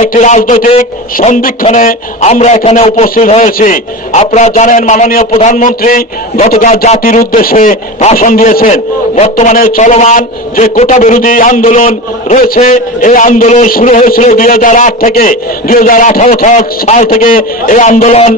একটি রাজনৈতিক সন্ধিক্ষণে আমরা এখানে উপস্থিত হয়েছি। আপনারা জানেন মাননীয় প্রধানমন্ত্রী গতকাল জাতির উদ্দেশ্যে ভাষণ দিয়েছেন। বর্তমানে চলমান যে কোটা বিরোধী আন্দোলন রয়েছে, এই আন্দোলন শুরু হয়েছিল 2008 থেকে 2018 সাল থেকে এই আন্দোলন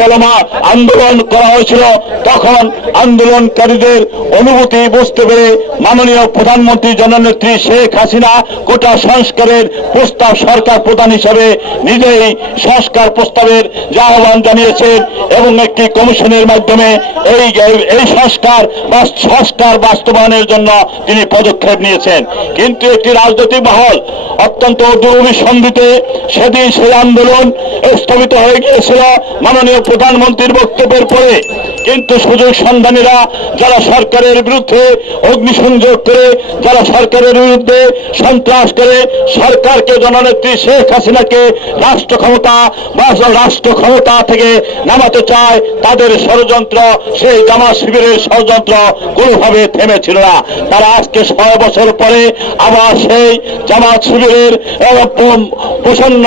চলমান আন্দোলন করা হয়েছিল। তখন আন্দোলনকারীদের অনুভূতি বুঝতে পেরে মাননীয় প্রধানমন্ত্রী জননেত্রী শেখ হাসিনা কোটা সংস্কারের প্রস্তাব সরকার প্রধান হিসেবে নিজেই সংস্কার প্রস্তাবের যে আহ্বান জানিয়েছেন এবং একটি কমিশনের মাধ্যমে এই সংস্কার বাস্তবায়নের জন্য তিনি পদক্ষেপ নিয়েছেন। কিন্তু একটি রাজনৈতিক মহল অত্যন্ত দুর্বিসন্ধিতে সেদিন সেই আন্দোলন স্থগিত হয়ে গিয়েছিল মাননীয় প্রধানমন্ত্রীর বক্তব্যের পরে। কিন্তু সুযোগ সন্ধানীরা যারা সরকারের বিরুদ্ধে অগ্নিসংযোগ করে, যারা সরকারের বিরুদ্ধে সন্ত্রাস করে, সরকারকে জননেত্রী শেখ হাসিনাকে রাষ্ট্র ক্ষমতা থেকে নামাতে চায়, তাদের ষড়যন্ত্র, সেই জামাত শিবিরের ষড়যন্ত্র কোনোভাবে থেমেছিল না। তারা আজকে 6 বছর পরে আবার সেই জামাত শিবিরের প্রসন্ন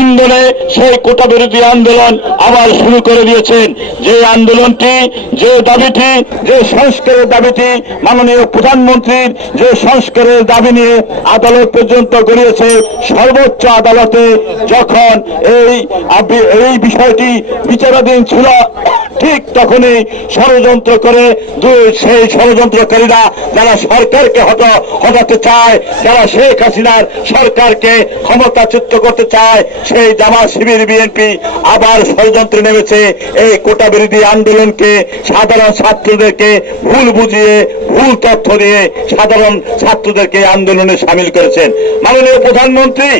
ইন্ধনে সেই কোটা বিরোধী আন্দোলন আবার শুরু করে দিয়েছেন। যে আন্দোলনটি, যে দাবিটি, যে সংস্কারের দাবিটি মাননীয় প্রধানমন্ত্রীর যে সংস্কারের দাবি নিয়ে আদালত পর্যন্ত গড়িয়েছে, সর্বোচ্চ আদালতে যখন এই বিষয়টি বিচারাধীন ছিল, ঠিক তখনই ষড়যন্ত্র করে সেই ষড়যন্ত্রকারীরা যারা সরকারকে হটাতে চায়, যারা শেখ হাসিনার সরকারকে ক্ষমতাচ্যুত করতে চায়, সেই জামাত শিবির বিএনপি আবার ষড়যন্ত্রে নেমেছে। এই কোটা বিরোধী আন্দোলনকে সাধারণ ছাত্রদেরকে ভুল বুঝিয়ে, ভুল তথ্য দিয়ে সাধারণ ছাত্রদেরকে আন্দোলনে সামিল করেছেন। মাননীয় প্রধানমন্ত্রী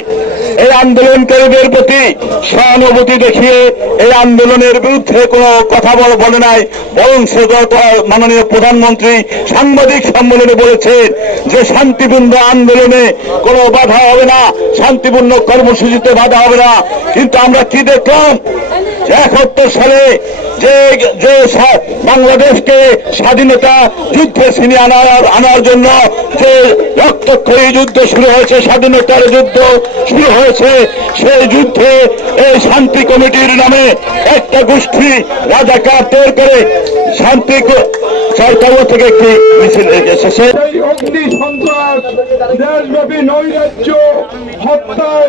এই আন্দোলনকারীদের প্রতি সহানুভূতি দেখিয়ে এই আন্দোলনের বিরুদ্ধে কোনো কথা বলে নাই, বরং মাননীয় প্রধানমন্ত্রী সাংবাদিক সম্মেলনে বলেছেন যে শান্তিপূর্ণ আন্দোলনে কোনো বাধা হবে না, শান্তিপূর্ণ কর্মসূচিতে বাধা হবে না। কিন্তু আমরা কি দেখলাম, 71 সালে যে বাংলাদেশকে স্বাধীনতা যুদ্ধে ছিনিয়ে আনার জন্য যে রক্তক্ষয়ী যুদ্ধ শুরু হয়েছে, স্বাধীনতার যুদ্ধ শুরু হয়েছে, সেই যুদ্ধে এই শান্তি কমিটির নামে একটা গোষ্ঠী রাজাকার তৈরি করে শান্তি সরকার থেকে একটি মিছিল এসেছে। অগ্নি সন্ত্রাস, দেশব্যাপী নৈরাজ্য, হত্যায়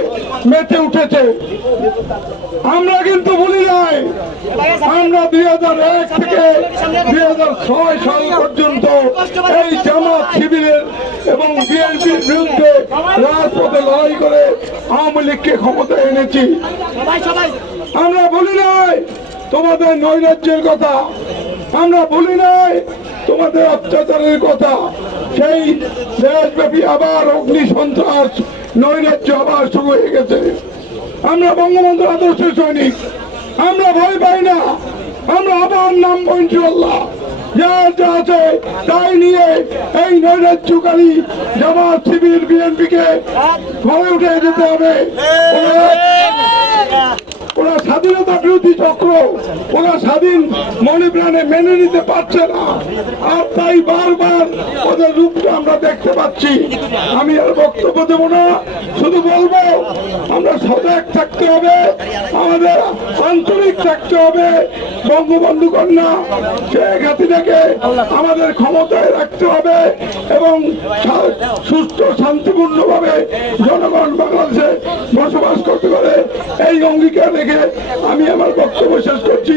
মেতে উঠেছে। আমরা কিন্তু বলি নাই, আমরা 2001 থেকে 2006 সাল পর্যন্ত এই জামাত শিবিরের এবং বিএনপির বিরুদ্ধে রাজপথে লড়াই করে আওয়ামী লীগকে ক্ষমতায় এনেছি। আমরা বলি নাই তোমাদের নৈরাজ্যের কথা, আমরা বলি নাই তোমাদের অত্যাচারের কথা। সেই দেশব্যাপী আবার অগ্নি সন্ত্রাস, নৈরাজ্য আবার শুরু হয়ে গেছে। আমরা বঙ্গবন্ধুর আদর্শের সৈনিক, আমরা ভয় পাই না, আমরা আবার নামবো ইনশাআল্লাহ। যা আছে তাই নিয়ে এই নৈরাজ্যকারী জামাত শিবির বিএনপিকে ঘরে উঠে যেতে হবে। ওরা স্বাধীনতা বিরোধী চক্র, ওরা স্বাধীন মনে প্রাণে মেনে নিতে পারছে না, আর তাই বারবার ওদের রূপটা আমরা দেখতে পাচ্ছি। আমি আর বক্তব্য দেব না, শুধু বলবো আমরা সজাগ থাকতে হবে, আমাদের আন্তরিক থাকতে হবে। বঙ্গবন্ধু কন্যা শেখ হাসিনাকে আমাদের ক্ষমতায় রাখতে হবে এবং সুস্থ শান্তিপূর্ণভাবে জনগণ বাংলাদেশে বসবাস করতে পারে, এই অঙ্গীকার রেখে আমি আমার বক্তব্য শেষ করছি।